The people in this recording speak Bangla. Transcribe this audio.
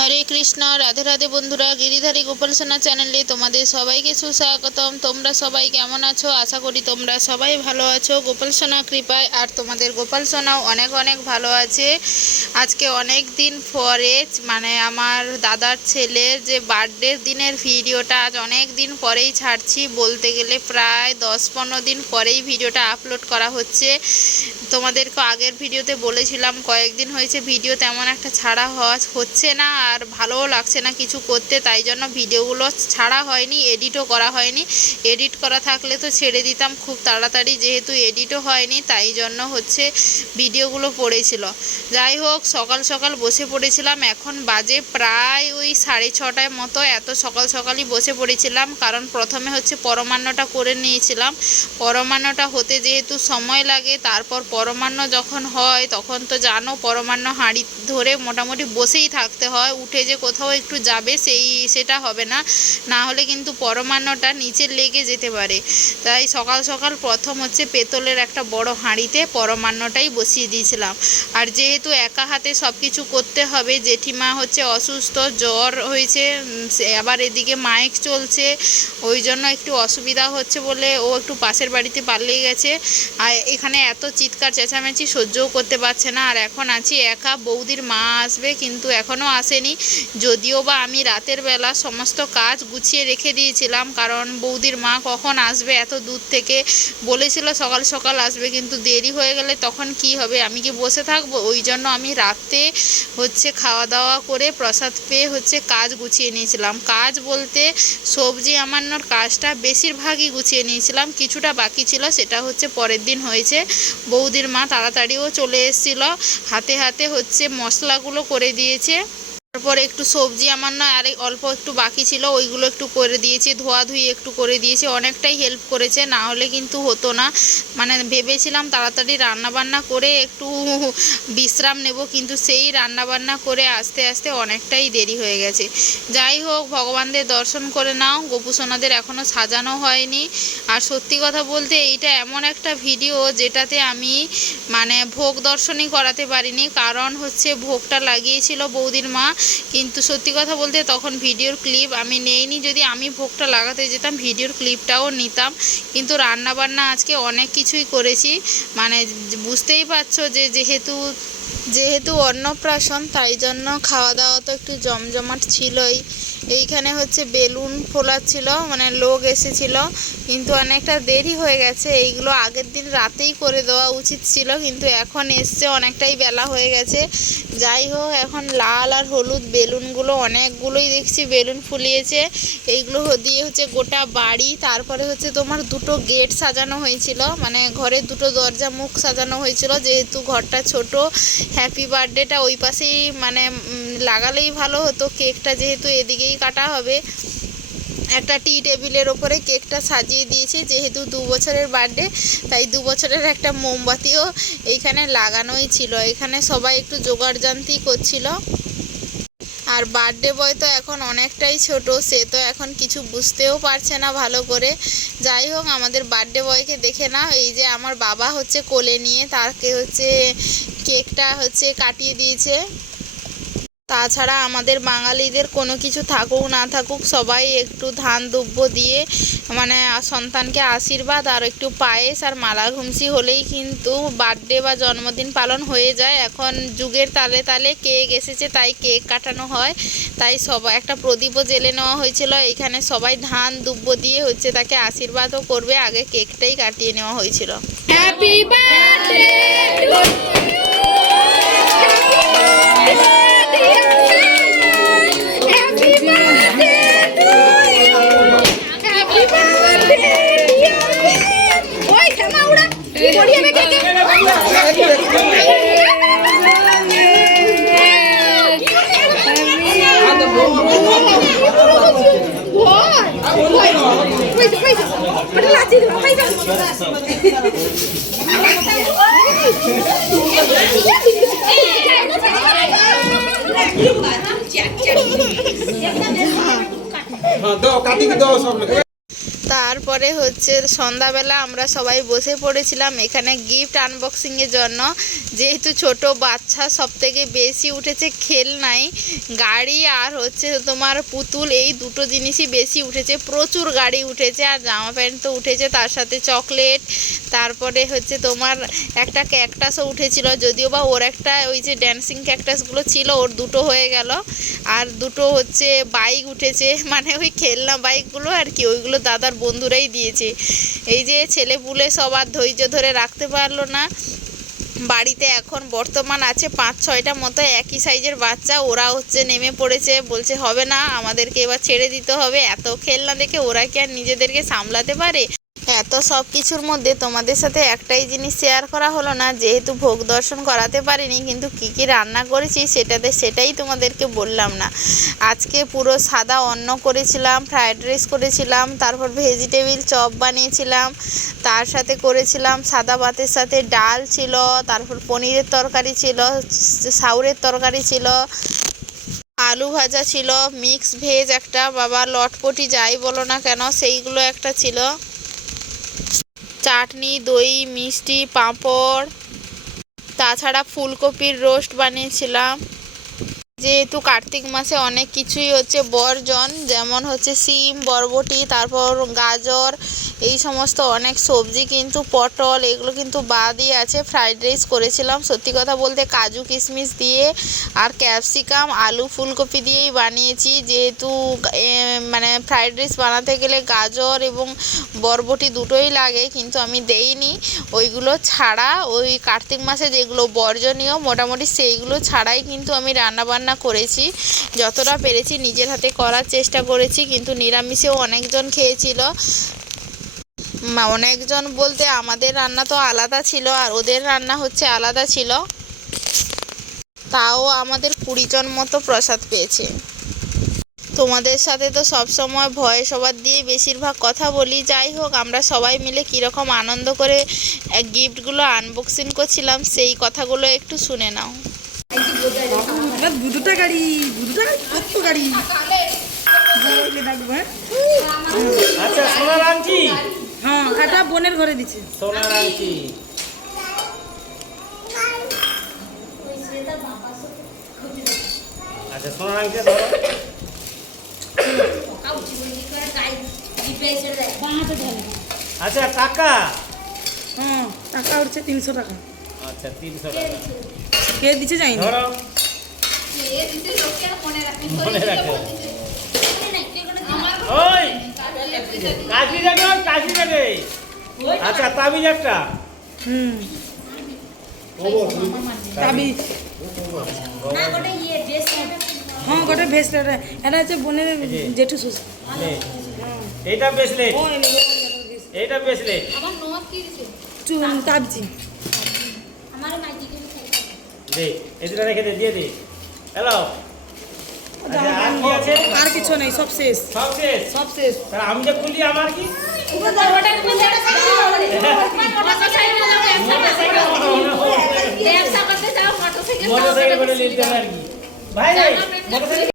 হরে কৃষ্ণ, রাধে রাধে বন্ধুরা, গিরিধারী গোপাল সোনা চ্যানেলে তোমাদের সবাইকে সুস্বাগতম। তোমরা সবাই কেমন আছো? আশা করি তোমরা সবাই ভালো আছো। গোপাল সোনা কৃপায় আর তোমাদের গোপাল সোনাও অনেক অনেক ভালো আছে। আজকে অনেক দিন পরে মানে আমার দাদার ছেলের যে বার্থডের দিনের ভিডিওটা আজ অনেক দিন পরেই ছাড়ছি। বলতে গেলে প্রায় দশ পনেরো দিন পরেই ভিডিওটা আপলোড করা হচ্ছে। তোমাদেরকে আগের ভিডিওতে বলেছিলাম, কয়েকদিন হয়েছে, ভিডিও তেমন একটা ছাড়া হওয়া হচ্ছে না। আর ভালোও লাগছে না কিছু করতে, তাই জন্য ভিডিওগুলো ছাড়া হয়নি এডিটও করা হয়নি। এডিট করা থাকলে তো ছেড়ে দিতাম, খুব তাড়াতাড়ি যেহেতু এডিটও হয়নি, তাই জন্য হচ্ছে ভিডিওগুলো পড়েছিল। যাই হোক, সকাল সকাল বসে পড়েছিলাম, এখন বাজে প্রায় ওই সাড়ে ছটায় মতো, এত সকাল সকালই বসে পড়েছিলাম, কারণ প্রথমে হচ্ছে পরমান্নটা করে নিয়েছিলাম। পরমান্নটা হতে যেহেতু সময় লাগে, তারপর পরমান্ন যখন হয়, তখন তো জানো, পরমান্ন হাঁড়ি ধরে মোটামুটি বসেই থাকতে হয়। উঠে যে কোথাও একটু যাবে সেই, সেটা হবে না। না হলে কিন্তু পরমান্নটা নিচে লেগে যেতে পারে। তাই সকাল সকাল প্রথম হচ্ছে পেতলের একটা বড় হাঁড়িতে পরমান্নটাই বসিয়ে দিয়েছিলাম। আর যেহেতু একা হাতে সব কিছু করতে হবে, জেঠিমা হচ্ছে অসুস্থ, জ্বর হয়েছে আবার এদিকে মাইক চলছে, ওই জন্য একটু অসুবিধা হচ্ছে বলে ও একটু পাশের বাড়িতে পালিয়ে গেছে। আর এখানে এত চিৎকার চেঁচামেচি সহ্যও করতে পারছে না। আর এখন আছি একা, বৌদির মা আসবে, কিন্তু এখনও আসেনি যদিও বা আমি রাতের বেলা সমস্ত কাজ গুছিয়ে রেখে দিয়েছিলাম, কারণ বৌদির মা কখন আসবে এত দূর থেকে বলেছিল সকাল সকাল আসবে, কিন্তু দেরি হয়ে গেলে তখন কি হবে? আমি কি বসে থাকব? ওই জন্য আমি রাতে হচ্ছে খাওয়া দাওয়া করে প্রসাদ পেয়ে হচ্ছে কাজ গুছিয়ে নিয়েছিলাম। কাজ বলতে সবজি আমান্নর কাজটা বেশিরভাগই গুছিয়ে নিয়েছিলাম, কিছুটা বাকি ছিল, সেটা হচ্ছে পরের দিন হয়েছে। বৌদির মা তাড়াতাড়িও চলে এসেছিল, হাতে হাতে হচ্ছে মশলাগুলো করে দিয়েছে। তারপর একটু সবজি আমার না আর অল্প একটু বাকি ছিল, ওইগুলো একটু করে দিয়েছি, ধোয়াধুয়ি একটু করে দিয়েছি, অনেকটাই হেল্প করেছে, না হলে কিন্তু হতো না। মানে ভেবেছিলাম তাড়াতাড়ি রান্নাবান্না করে একটু বিশ্রাম নেব, কিন্তু সেই রান্নাবান্না করে আস্তে আস্তে অনেকটাই দেরি হয়ে গেছে। যাই হোক, ভগবানদের দর্শন করে নাও গোপুসোনাদের এখনও সাজানো হয়নি। আর সত্যি কথা বলতে এইটা এমন একটা ভিডিও যেটাতে আমি মানে ভোগ দর্শনই করাতে পারিনি, কারণ হচ্ছে ভোগটা লাগিয়েছিল বৌদির মা কিন্তু সত্যি কথা বলতে তখন ভিডিওর ক্লিপ আমি নেইনি। যদি আমি ভোগটা লাগাতে যেতাম, ভিডিওর ক্লিপটাও নিতাম। কিন্তু রান্না বান্না আজকে অনেক কিছুই করেছি। মানে বুঝতেই পারছ যে যেহেতু যেহেতু অন্নপ্রাশন, তাই জন্য খাওয়া দাওয়া তো একটু জমজমাট ছিলই। এইখানে হচ্ছে বেলুন ফোলাচ্ছিল মানে লোক এসেছিল, কিন্তু অনেকটা দেরি হয়ে গেছে। এইগুলো আগের দিন রাতেই করে দেওয়া উচিত ছিল, কিন্তু এখন এসছে, অনেকটাই বেলা হয়ে গেছে। যাই হোক, এখন লাল আর হলুদ বেলুনগুলো অনেকগুলোই দেখছি, বেলুন ফুলিয়েছে। এইগুলো দিয়ে হচ্ছে গোটা বাড়ি, তারপরে হচ্ছে তোমার দুটো গেট সাজানো হয়েছিল মানে ঘরের দুটো দরজা মুখ সাজানো হয়েছিল, যেহেতু ঘরটা ছোট হ্যাপি বার্থডেটা ওই পাশেই মানে লাগালেই ভালো হতো কেকটা যেহেতু এদিকেই কাটা হবে। একটা টি টেবিলের ওপরে কেকটা সাজিয়ে দিয়েছি, যেহেতু দু বছরের বার্থডে তাই দু বছরের একটা মোমবাতিও এইখানে লাগানোই ছিল। এখানে সবাই একটু জোগাড়যন্ত্রী করছিল। আর বার্থডে বয় তো এখন অনেকটাই ছোট, সে তো এখন কিছু বুঝতেও পারছে না ভালো করে। যাই হোক, আমাদের বার্থডে বয়কে দেখে না এই যে আমার বাবা হচ্ছে কোলে নিয়ে, তাকে হচ্ছে কেকটা হচ্ছে কাটিয়ে দিয়েছে। তাছাড়া আমাদের বাঙালিদের কোনো কিছু থাকুক, না থাকুক, সবাই একটু ধান দুব্য দিয়ে মানে সন্তানকে আশীর্বাদ আর একটু পায়েস আর মালা ঘুমসি হলেই কিন্তু বার্থডে বা জন্মদিন পালন হয়ে যায়। এখন যুগের তালে তালে কেক এসেছে, তাই কেক কাটানো হয়। তাই সবাই একটা প্রদীপও জেলে নেওয়া হয়েছিল। এখানে সবাই ধান দুব্য দিয়ে হচ্ছে তাকে আশীর্বাদও করবে। আগে কেকটাই কাটিয়ে নেওয়া হয়েছিল। Happy birthday to you. Happy birthday to you. Happy birthday হ্যাঁ দাও কাটিকে দাও সব। তারপরে হচ্ছে সন্ধ্যাবেলা আমরা সবাই বসে পড়েছিলাম এখানে গিফট আনবক্সিংয়ের জন্য। যেহেতু ছোট বাচ্চা সব থেকে বেশি উঠেছে খেলনাই, গাড়ি আর হচ্ছে তোমার পুতুল, এই দুটো জিনিসই বেশি উঠেছে। প্রচুর গাড়ি উঠেছে আর জামা প্যান্ট তো উঠেছে, তার সাথে চকলেট, তারপরে হচ্ছে তোমার একটা ক্যাকটাসও উঠেছিল। যদিও বা ওর একটা ওই যে ড্যান্সিং ক্যাকটাসগুলো ছিল, ওর দুটো হয়ে গেল। আর দুটো হচ্ছে বাইক উঠেছে মানে ওই খেলনা বাইকগুলো আর কি, ওইগুলো দাদার বন্ধুরাই দিয়েছে। এই যে ছেলে পুলে সবার ধৈর্য ধরে রাখতে পারল না। বাড়িতে এখন বর্তমান আছে পাঁচ, ছয়টা মতো একই সাইজের বাচ্চা। ওরা হচ্ছে নেমে পড়েছে, বলছে, হবে না, আমাদেরকে এবার ছেড়ে দিতে হবে। এত খেলনা দেখে ওরা কি আর নিজেদেরকে সামলাতে পারে? এত সব কিছুর মধ্যে তোমাদের সাথে একটাই জিনিস শেয়ার করা হলো না, যেহেতু ভোগ দর্শন করাতে পারিনি, কিন্তু কি কি রান্না করেছি সেটাতে সেটাই তোমাদেরকে বললাম না। আজকে পুরো সাদা অন্ন করেছিলাম ফ্রায়েড রাইস করেছিলাম, তারপর ভেজিটেবিল চপ বানিয়েছিলাম, তার সাথে করেছিলাম সাদা ভাতের সাথে ডাল ছিল, তারপর পনিরের তরকারি ছিল সাউরের তরকারি ছিল, আলু ভাজা ছিল মিক্স ভেজ একটা, বাবা লটপটি যাই বলো না কেন, সেইগুলো একটা ছিল। চাটনি দই মিষ্টি পাঁপড় তাছাড়া ফুলকপির রোস্ট বানিয়েছিলাম। যেহেতু কার্তিক মাসে অনেক কিছুই হচ্ছে বর্জন, যেমন হচ্ছে সিম, বরবটি, তারপর গাজর, এই সমস্ত অনেক সবজি কিন্তু পটল, এগুলো কিন্তু বাদই আছে, ফ্রাইড রাইস করেছিলাম। সত্যি কথা বলতে কাজু কিশমিশ দিয়ে আর ক্যাপসিকাম, আলু ফুলকপি দিয়েই বানিয়েছি। যেহেতু মানে ফ্রাইড রাইস বানাতে গেলে গাজর এবং বরবটি দুটোই লাগে, কিন্তু আমি দেইনি। ওইগুলো ছাড়া ওই কার্তিক মাসে যেগুলো বর্জনীয়, মোটামুটি সেইগুলো ছাড়াই কিন্তু আমি রান্নাবান্না করেছি, যতটা পেরেছি নিজের হাতে করার চেষ্টা করেছি, কিন্তু নিরামিষেও অনেকজন খেয়েছিল। অনেকজন বলতে আমাদের রান্না তো আলাদা ছিল আর ওদের রান্না হচ্ছে আলাদা ছিল। তাও আমাদের কুড়ি জন মতো প্রসাদ পেয়েছে। তোমাদের সাথে তো সব সময় ভয় সবার দিয়ে বেশিরভাগ কথা বলি। যাই হোক, আমরা সবাই মিলে কীরকম আনন্দ করে গিফটগুলো আনবক্সিং করছিলাম, সেই কথাগুলো একটু শুনে নাও। এবার দুটা গাড়ি দুটা গাড়ি কত গাড়ি? হ্যাঁ আচ্ছা সোনার আংটি। হ্যাঁ এটা বোনের ঘরে দিছে সোনার আংটি। আচ্ছা সোনার আংটি ধরো। আচ্ছা টাকা। হ্যাঁ টাকা উঠছে তিনশো টাকা। আচ্ছা তিনশো টাকা। কে দিছে যাইনি ধরো। মনে রাখো। ওই! কাশি যাবে কাশি যাবে। আচ্ছা তাবিজ একটা। হুম। তাবিজ। হ্যাঁ গোটে ভেস এটা হচ্ছে বোনের জেঠু শ্বশুর। নে। এইটা ব্রেসলেট ও এনে এইটা ব্রেসলেট চুন তাবজি। দে এটা রেখে দে দিয়ে দে। হ্যালো আচ্ছা আর আছে? আর কিছু নেই সব শেষ। সব শেষ? সব শেষ। তাহলে আমি যে খুলি আমার কি? মোটরসাইকেল করে নিতে আর কি। ভাই মোটরসাইকেল